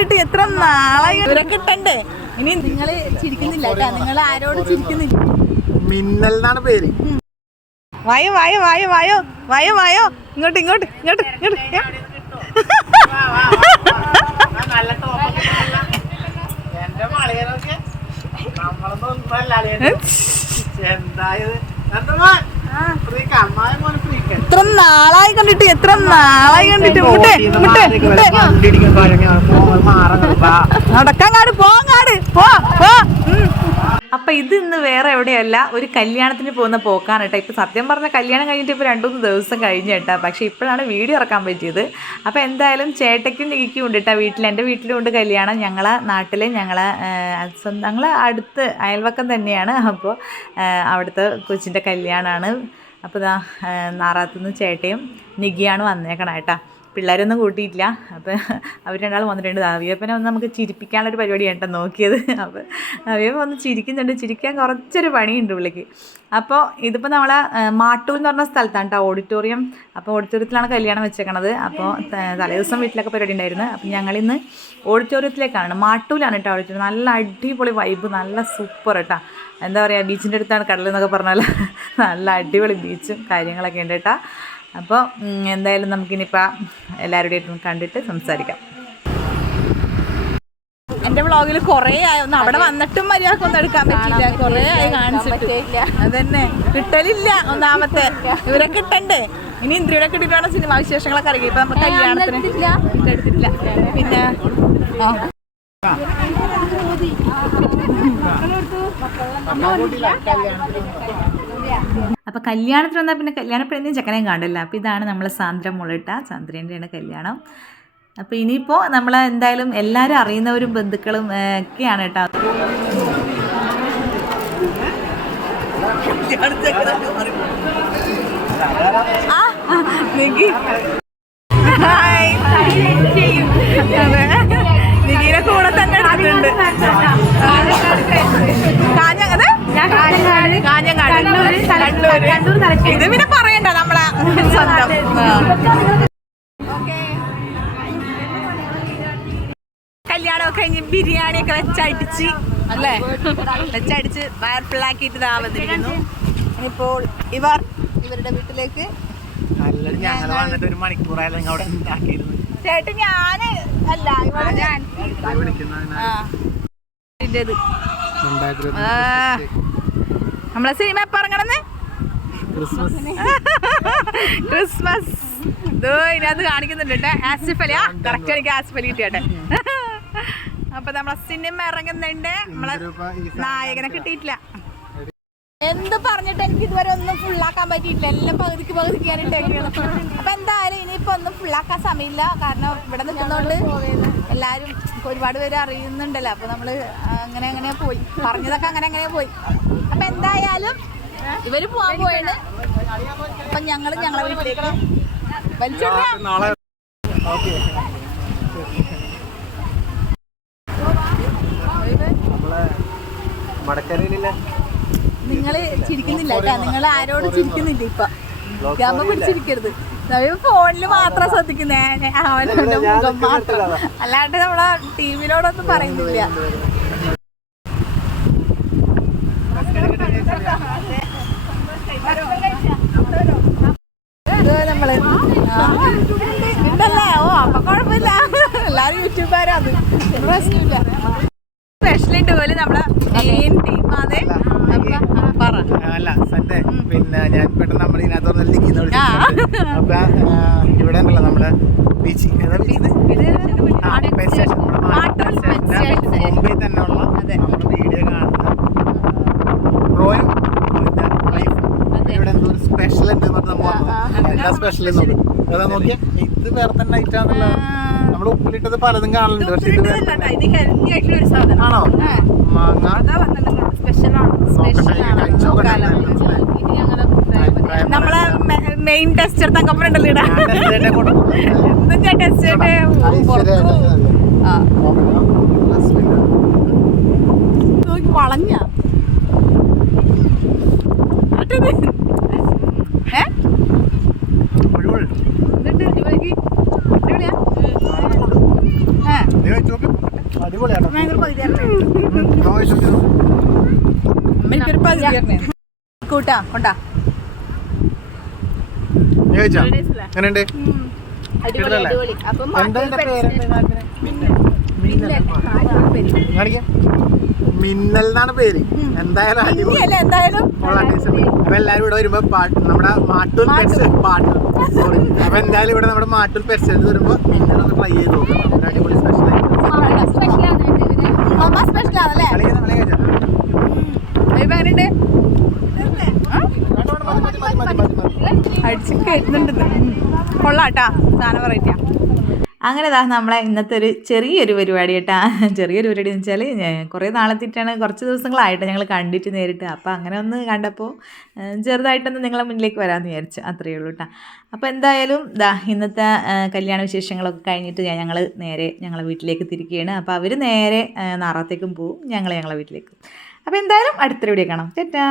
കണ്ടിട്ട് എത്ര ഇട്ടണ്ടേ? ഇനി നിങ്ങൾ ചിരിക്കുന്നില്ല കേട്ടോ. നിങ്ങൾ ആരോട് ചിരിക്കുന്നില്ല. മിന്നൽ എന്നാണ് പേര്. വായോ വായോ വായോ വായോ വായോ വായോ. ഇങ്ങോട്ട് ഇങ്ങോട്ട് ഇങ്ങോട്ട് ഇങ്ങോട്ട്. എന്തായത്? എന്താ എത്ര നാളായി കണ്ടിട്ട് എത്ര നാളായി കണ്ടിട്ട്. നടക്കങ്ങാട് പോങ്ങാട് പോ പോ ഉം. അപ്പം ഇത് ഇന്ന് വേറെ എവിടെയല്ല ഒരു കല്യാണത്തിന് പോകുന്ന പോക്കാണ് കേട്ടോ ഇപ്പം സത്യം പറഞ്ഞ കല്യാണം കഴിഞ്ഞിട്ട് ഇപ്പോൾ രണ്ടു മൂന്ന് ദിവസം കഴിഞ്ഞ കേട്ടോ പക്ഷേ ഇപ്പോഴാണ് വീഡിയോ ഇറക്കാൻ പറ്റിയത്. അപ്പോൾ എന്തായാലും ചേട്ടയ്ക്കും നിക്കും ഉണ്ട് കേട്ടോ വീട്ടിൽ എന്റെ വീട്ടിലും ഉണ്ട് കല്യാണം. ഞങ്ങളെ നാട്ടിലെ ഞങ്ങളെ ഞങ്ങൾ അടുത്ത് അയൽവക്കം തന്നെയാണ്. അപ്പോൾ അവിടുത്തെ കൊച്ചിന്റെ കല്യാണമാണ് അപ്പോൾ നാറാത്തുനിന്ന് ചേട്ടയും നികിയാണ് വന്നേക്കണം കേട്ടോ പിള്ളേരൊന്നും കൂട്ടിയിട്ടില്ല. അപ്പോൾ അവർ രണ്ടാൾ വന്നിട്ടുണ്ട്. അവിയപ്പനെ ഒന്ന് നമുക്ക് ചിരിപ്പിക്കാനുള്ളൊരു പരിപാടിയാണ് കേട്ടോ നോക്കിയത്. അപ്പോൾ അവിയപ്പ ഒന്ന് ചിരിക്കുന്നുണ്ട്. ചിരിക്കാൻ കുറച്ചൊരു പണിയുണ്ട് പുള്ളിക്ക്. അപ്പോൾ ഇതിപ്പോൾ നമ്മളെ മാട്ടൂർ എന്ന് പറഞ്ഞ സ്ഥലത്താണ് കേട്ടോ ഓഡിറ്റോറിയം. അപ്പോൾ ഓഡിറ്റോറിയത്തിലാണ് കല്യാണം വെച്ചേക്കണത്. അപ്പോൾ തലേദിവസം വീട്ടിലൊക്കെ പരിപാടി ഉണ്ടായിരുന്നു. അപ്പോൾ ഞങ്ങളിന്ന് ഓഡിറ്റോറിയത്തിലേക്കാണ്. മാട്ടൂലാണ് കേട്ടോ ഓഡിറ്റോറിയം. നല്ല അടിപൊളി വൈബ് നല്ല സൂപ്പർ കേട്ടോ എന്താ പറയുക ബീച്ചിന്റെ അടുത്താണ് കടൽ എന്നൊക്കെ പറഞ്ഞാൽ നല്ല അടിപൊളി ബീച്ചും കാര്യങ്ങളൊക്കെ ഉണ്ട് കേട്ടോ അപ്പോൾ എന്തായാലും നമുക്കിനിപ്പോൾ എല്ലാവരുടെയും കണ്ടിട്ട് സംസാരിക്കാം. എന്റെ വ്ളോഗിൽ കൊറേ ആയി. ഒന്ന് അവിടെ വന്നിട്ടും മര്യാദയ്ക്ക് ഒന്നും എടുക്കാൻ പറ്റില്ല കൊറേ ആയി കാണിച്ചിട്ട്. അതന്നെ. കിട്ടലില്ല ഒന്നാമത്തെ. ഇവരൊക്കെ കിട്ടണ്ടേ ഇനി ഇന്ദ്രിയുടെ കിട്ടിയിട്ടാണ് സിനിമാ വിശേഷങ്ങളൊക്കെ അറിയുക ഇപ്പൊ നമുക്ക് കല്യാണത്തിന് എടുത്തിട്ടില്ല പിന്നെ ആ. അപ്പോൾ കല്യാണത്തിന് വന്നാൽ പിന്നെ കല്യാണ പെണ്ണിനും ചക്കനയും കാണില്ല അപ്പോൾ ഇതാണ് നമ്മളെ സാന്ദ്ര മുളട്ട സാന്ദ്രേന്റെയാണ് കല്യാണം അപ്പോൾ ഇനിയിപ്പോൾ നമ്മൾ എന്തായാലും എല്ലാവരും അറിയുന്നവരും ബന്ധുക്കളും ഒക്കെയാണ് കേട്ടോ ആ ഹായ് അതെ കല്യാണമൊക്കെ കഴിഞ്ഞ് ബിരിയാണിയൊക്കെ വെച്ചടിച്ച് അല്ലേ? വെച്ചടിച്ച് വയർ ഫുള്ളാക്കിയിട്ട് ഇതാ വന്നിരിക്കുന്നു. ഇപ്പോൾ ഇവർ ഇവരുടെ വീട്ടിലേക്ക് അല്ല ഞങ്ങൾ വന്നിട്ട് ഒരു മണിക്കൂറായാലും ഞങ്ങൾ അവിടെ ഉണ്ടാക്കിയിരുന്നു. ചേട്ടൻ ഞാൻ അല്ല. നമ്മളെ സിനിമ പറഞ്ഞേ ഇറങ്ങണമെന്ന് ക്രിസ്മസ്. ഇതിനകത്ത് കാണിക്കുന്നുണ്ട് കേട്ടോ. ആസിഫ് അലിയാ കറക്റ്റ് എനിക്ക് ആസിഫലി കിട്ടിയാട്ടെ. അപ്പൊ നമ്മളെ സിനിമ ഇറങ്ങുന്നുണ്ട്. നമ്മളെ നായകനെ കിട്ടിയിട്ടില്ല. എന്ത് പറഞ്ഞിട്ട് എനിക്ക് ഇതുവരെ ഒന്നും ഫുള്ളാക്കാൻ പറ്റിയിട്ടില്ല. എല്ലാം പകുതിക്ക് പകുതിക്കാനിട്ടേക്കാണ് അപ്പൊ എന്തായാലും ഇനിയിപ്പോ ഒന്നും ഫുള്ളാക്കാൻ സമയമില്ല. കാരണം ഇവിടെ നിൽക്കുന്നോണ്ട് എല്ലാരും ഒരുപാട് പേര് അറിയുന്നുണ്ടല്ലോ. അപ്പൊ നമ്മൾ അങ്ങനെ അങ്ങനെ പോയി. പറഞ്ഞതൊക്കെ അങ്ങനെ അങ്ങനെ പോയി. അപ്പൊ എന്തായാലും ഇവർ പോവാൻ പോയാണ് അപ്പൊ ഞങ്ങൾ ഞങ്ങളെ വീട്ടിലേക്ക് വലിച്ചോടാം നാളെ ഓക്കെ നമ്മളെ നിങ്ങൾ ചിരിക്കുന്നില്ല കേട്ടാ നിങ്ങൾ ആരോട് ചിരിക്കുന്നില്ല ഇപ്പൊ ഗമ്മ പിടിച്ചിരിക്കരുത് ഫോണിൽ മാത്രം ശ്രദ്ധിക്കുന്നേ അവനവന്റെ മുഖം മാത്രം അല്ലാണ്ട് നമ്മളെ ടിവിയിലോടൊന്നും പറയുന്നില്ല നമ്മൾ. ഉണ്ടല്ലേ ഓ അപ്പൊ കുഴപ്പമില്ല എല്ലാരും യൂട്യൂബുകാരാണ് പ്രശ്നമില്ല സ്പെഷ്യൽ ഉണ്ട് പോലെ നമ്മളെ മെയിൻ ടീമാണ് അല്ല സന്റെ പിന്നെ ഞാൻ പെട്ടെന്ന് നമ്മൾ ഇതിനകത്ത് പറഞ്ഞ ലിങ്കിന്ന്. വിളിച്ചിട്ടുണ്ട്. അപ്പൊ ഇവിടെ ഉണ്ടല്ലോ നമ്മുടെ ബീച്ച് ഏതാ ബീച്ച് ഇത് ആ, പേ സ്റ്റേഷൻ. നമ്മുടെ. മുമ്പിൽ തന്നെയുള്ള. നമ്മുടെ വീഡിയോ കാണുന്ന റോയും ഇവിടെ എന്തോ ഒരു സ്പെഷ്യൽ ഉണ്ട്. എന്താ സ്പെഷ്യൽ നോക്ക് അതാ നോക്കിയാ? ഇത് വേറെ തന്നെ ഐറ്റാന്നല്ല നമ്മൾ ഉപ്പിലിട്ടത് പലതും കാണലുണ്ട്. പക്ഷെ ഇത് ആണോ? മാങ്ങ. നമ്മളെ മെയിൻ ടെസ്റ്റർ ഇടാ ഞാൻ test ചെയ്തിട്ടേ ടെസ്റ്റ് കൂട്ടാ കൊണ്ടാ. എങ്ങനെയുണ്ട്? മിന്നൽ. മിന്നൽ. എന്നാണ് പേര്. എന്തായാലും. അപ്പൊ എല്ലാരും ഇവിടെ വരുമ്പോ പാട്ട് നമ്മുടെ മാട്ടൂൽ പെറ്റ്സ് പാട്ട് സോറി അപ്പൊ എന്തായാലും ഇവിടെ നമ്മുടെ മാട്ടൂൽ പെറ്റ്സ് വരുമ്പോ നിങ്ങളൊന്ന് ട്രൈ ചെയ്ത് നോക്കണം. ഒരു അടിപൊളി സ്പെഷ്യൽ അമ്മ സ്പെഷ്യൽ ആണല്ലേ? ഇപ്പൊ എങ്ങനെയുണ്ട്? അടിച്ച് കൊള്ളാട്ടാ സാധനം വെറൈറ്റിയാ. അങ്ങനെ ദാ നമ്മളെ ഇന്നത്തെ ഒരു ചെറിയൊരു പരിപാടി കേട്ടാ. ചെറിയൊരു പരിപാടി എന്ന് വെച്ചാൽ കുറേ നാളെത്തിട്ടാണ് കുറച്ച് ദിവസങ്ങളായിട്ട് ഞങ്ങൾ കണ്ടിട്ട് നേരിട്ട്. അപ്പോൾ അങ്ങനെ ഒന്ന് കണ്ടപ്പോൾ ചെറുതായിട്ടൊന്ന് നിങ്ങളെ മുന്നിലേക്ക് വരാമെന്ന് വിചാരിച്ചു അത്രയേ ഉള്ളൂ കേട്ടോ അപ്പോൾ എന്തായാലും ദാ ഇന്നത്തെ കല്യാണ വിശേഷങ്ങളൊക്കെ കഴിഞ്ഞിട്ട് ഞങ്ങൾ നേരെ ഞങ്ങളെ വീട്ടിലേക്ക് തിരിക്കുകയാണ്. അപ്പോൾ അവർ നേരെ നാറത്തേക്കും നാറാത്തേക്കും പോവും ഞങ്ങൾ ഞങ്ങളെ വീട്ടിലേക്കും. അപ്പോൾ എന്തായാലും അടുത്തൊരു വീഡിയോ കാണാം. ചേട്ടാ